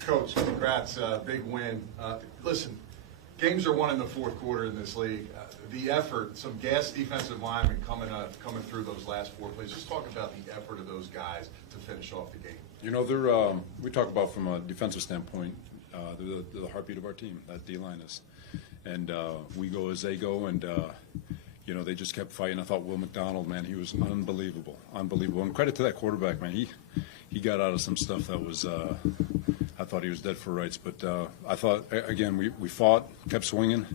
Coach, congrats, big win. Listen, games are won in the fourth quarter in this league. The effort, some gas defensive linemen coming through those last four plays. Just talk about the effort of those guys to finish off the game. You know, we talk about from a defensive standpoint, they're the heartbeat of our team, that D-line is. And we go as they go, and, you know, they just kept fighting. I thought Will McDonald, man, he was unbelievable. And credit to that quarterback, man. He got out of some stuff that was I thought he was dead for rights. But I thought, again, we fought, kept swinging.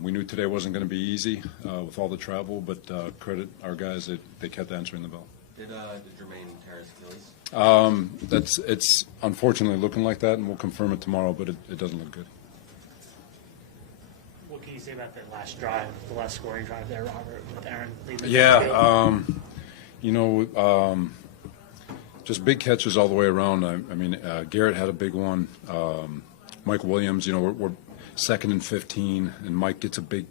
We knew today wasn't going to be easy with all the travel, but credit our guys that they kept answering the bell. Did Jermaine tear his Achilles? It's unfortunately looking like that, and we'll confirm it tomorrow, but it doesn't look good. What can you say about the last drive, the last scoring drive there, Robert, with Aaron leading? Yeah, you know, just big catches all the way around. I mean, Garrett had a big one. Mike Williams, you know, we're second and 15, and Mike gets a big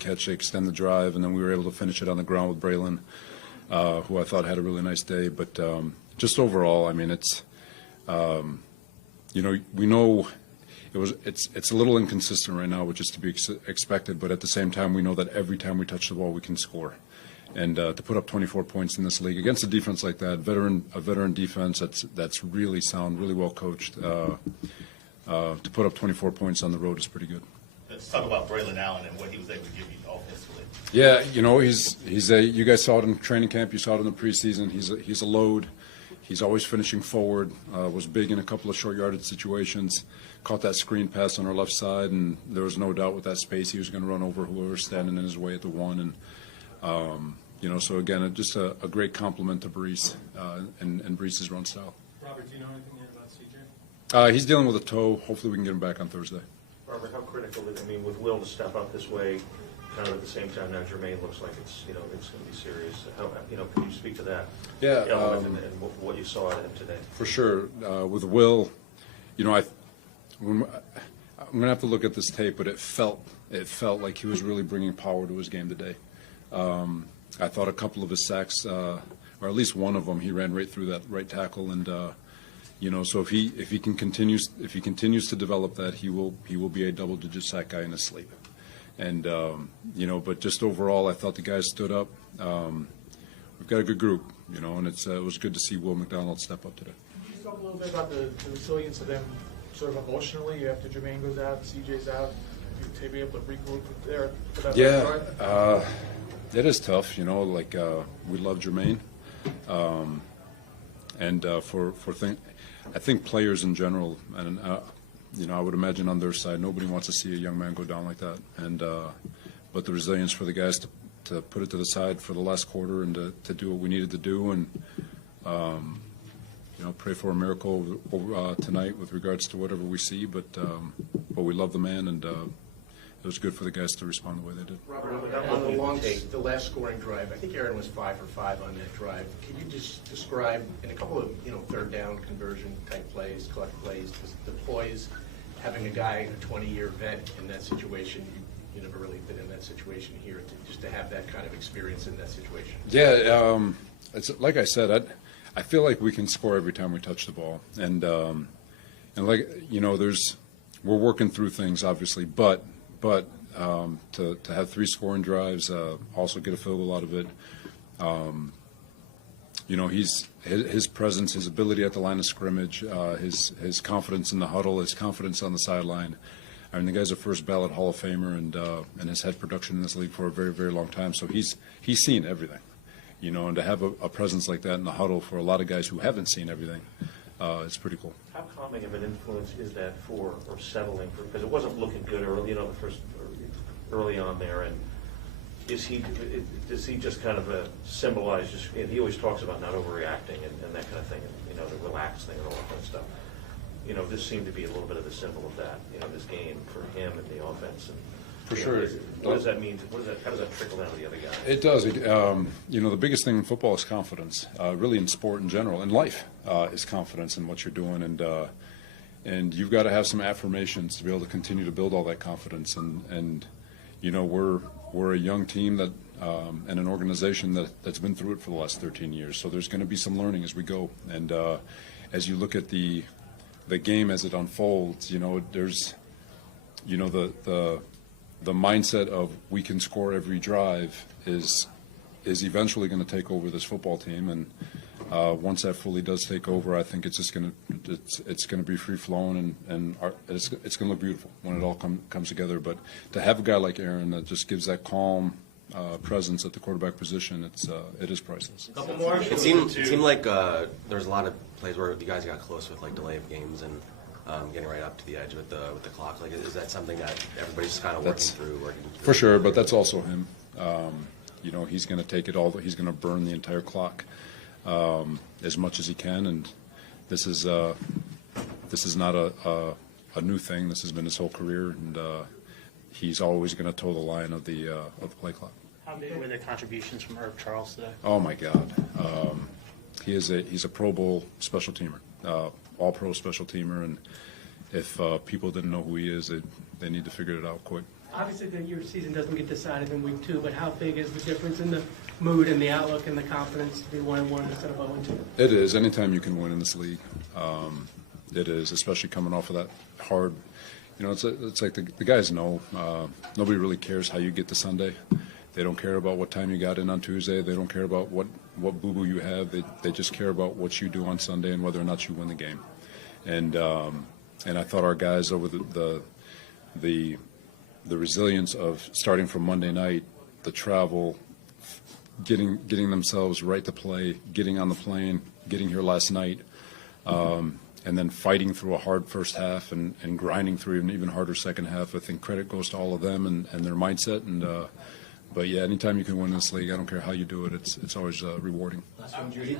catch to extend the drive, and then we were able to finish it on the ground with Braelon, who I thought had a really nice day. But just overall, I mean, it's, you know, we know it's a little inconsistent right now, which is to be expected. But at the same time, we know that every time we touch the ball, we can score. And to put up 24 points in this league against a defense like that, a veteran defense that's really sound, really well coached, to put up 24 points on the road is pretty good. Let's talk about Braelon Allen and what he was able to give you offensively. Yeah, you know, you guys saw it in training camp, you saw it in the preseason. He's a load. He's always finishing forward. Was big in a couple of short yardage situations. Caught that screen pass on our left side, and there was no doubt with that space he was going to run over whoever was standing in his way at the one. And you know, so again, just a great compliment to Brees and Brees's run style. Robert, do you know anything yet about CJ? He's dealing with a toe. Hopefully we can get him back on Thursday. Robert, how critical is it? I mean, with Will to step up this way, kind of at the same time now Jermaine looks like it's, you know, it's going to be serious. How, you know, can you speak to that? Yeah, and what you saw out of him today? For sure. With Will, you know, I'm going to have to look at this tape, but it felt like he was really bringing power to his game today. I thought a couple of his sacks, or at least one of them, he ran right through that right tackle, and you know, so if he continues to develop that, he will be a double-digit sack guy in his sleep. And you know, but just overall, I thought the guys stood up. We've got a good group, you know, and it was good to see Will McDonald step up today. Can you talk a little bit about the resilience of them, sort of emotionally, after Jermaine goes out, CJ's out, to be able to regroup there for that? Yeah. It is tough, you know. Like we love Jermaine, and I think players in general, and you know, I would imagine on their side, nobody wants to see a young man go down like that. And but the resilience for the guys to put it to the side for the last quarter and to do what we needed to do, and you know, pray for a miracle tonight with regards to whatever we see. But we love the man, and it was good for the guys to respond the way they did. Robert, on the last scoring drive, I think Aaron was 5 for 5 on that drive. Can you just describe, in a couple of, you know, third down conversion type plays, clutch plays, the poise, having a guy, a 20-year vet in that situation? You never really been in that situation here, just to have that kind of experience in that situation. Yeah, it's like I said, I feel like we can score every time we touch the ball, and like, you know, we're working through things obviously, but to have 3 scoring drives, also get a field goal out of it, you know, his presence, his ability at the line of scrimmage, his confidence in the huddle, his confidence on the sideline. I mean, the guy's a first ballot Hall of Famer, and has had production in this league for a very, very long time. So he's seen everything, you know, and to have a presence like that in the huddle for a lot of guys who haven't seen everything, it's pretty cool. How calming of an influence is that for, or settling for, because it wasn't looking good early, you know, early on there, and does he just kind of symbolize, just, he always talks about not overreacting and that kind of thing, and, you know, the relaxed thing and all that kind of stuff. You know, this seemed to be a little bit of a symbol of that, you know, this game for him and the offense. And for sure. What does that mean? How does that trickle down to the other guys? It does. You know, the biggest thing in football is confidence. Really, in sport in general, in life, is confidence in what you're doing, and you've got to have some affirmations to be able to continue to build all that confidence. And you know, we're a young team that and an organization that's been through it for the last 13 years. So there's going to be some learning as we go, and as you look at the the game as it unfolds, there's, the mindset of we can score every drive is eventually going to take over this football team, and once that fully does take over, I think it's just going to be free flowing, and it's going to look beautiful when it all comes together. But to have a guy like Aaron that just gives that calm presence at the quarterback position, it is priceless. Couple more. It seemed like there was a lot of plays where you guys got close with like delay of games and getting right up to the edge with the clock. Like, is that something that everybody's kind of working through? For sure, but that's also him. He's going to take it all. He's going to burn the entire clock as much as he can, and this is not a new thing. This has been his whole career, and he's always going to toe the line of the play clock. How big were the contributions from Herb Charles today? Oh my God, he's a Pro Bowl special teamer, all pro special teamer, and if people didn't know who he is, they need to figure it out quick. Obviously, your season doesn't get decided in week 2, but how big is the difference in the mood and the outlook and the confidence to be 1-1 instead of 0-2? It is. Anytime you can win in this league, it is, especially coming off of that hard. It's like the guys know. Nobody really cares how you get to Sunday. They don't care about what time you got in on Tuesday. They don't care about what boo-boo you have. They just care about what you do on Sunday and whether or not you win the game. And I thought our guys over the resilience of starting from Monday night, the travel, getting themselves right to play, getting on the plane, getting here last night, and then fighting through a hard first half and grinding through an even harder second half. I think credit goes to all of them and their mindset. But yeah, anytime you can win this league, I don't care how you do it, it's always rewarding. Last one, Judy.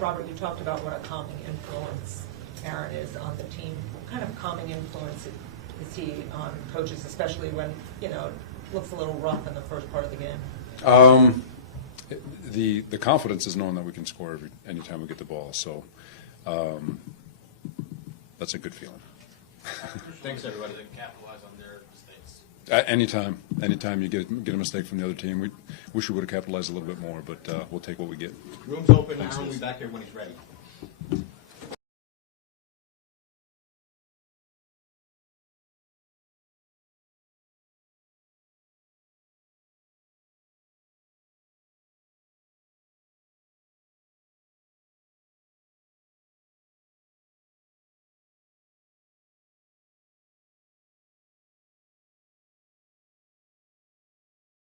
Robert, you talked about what a calming influence Aaron is on the team. What kind of calming influence is he on coaches, especially when, it looks a little rough in the first part of the game? The confidence is knowing that we can score anytime we get the ball. So that's a good feeling. Thanks, everybody. They capitalize on their mistakes. Anytime you get a mistake from the other team, we wish we would have capitalized a little bit more, but we'll take what we get. Room's open. Aaron will be back here when he's ready.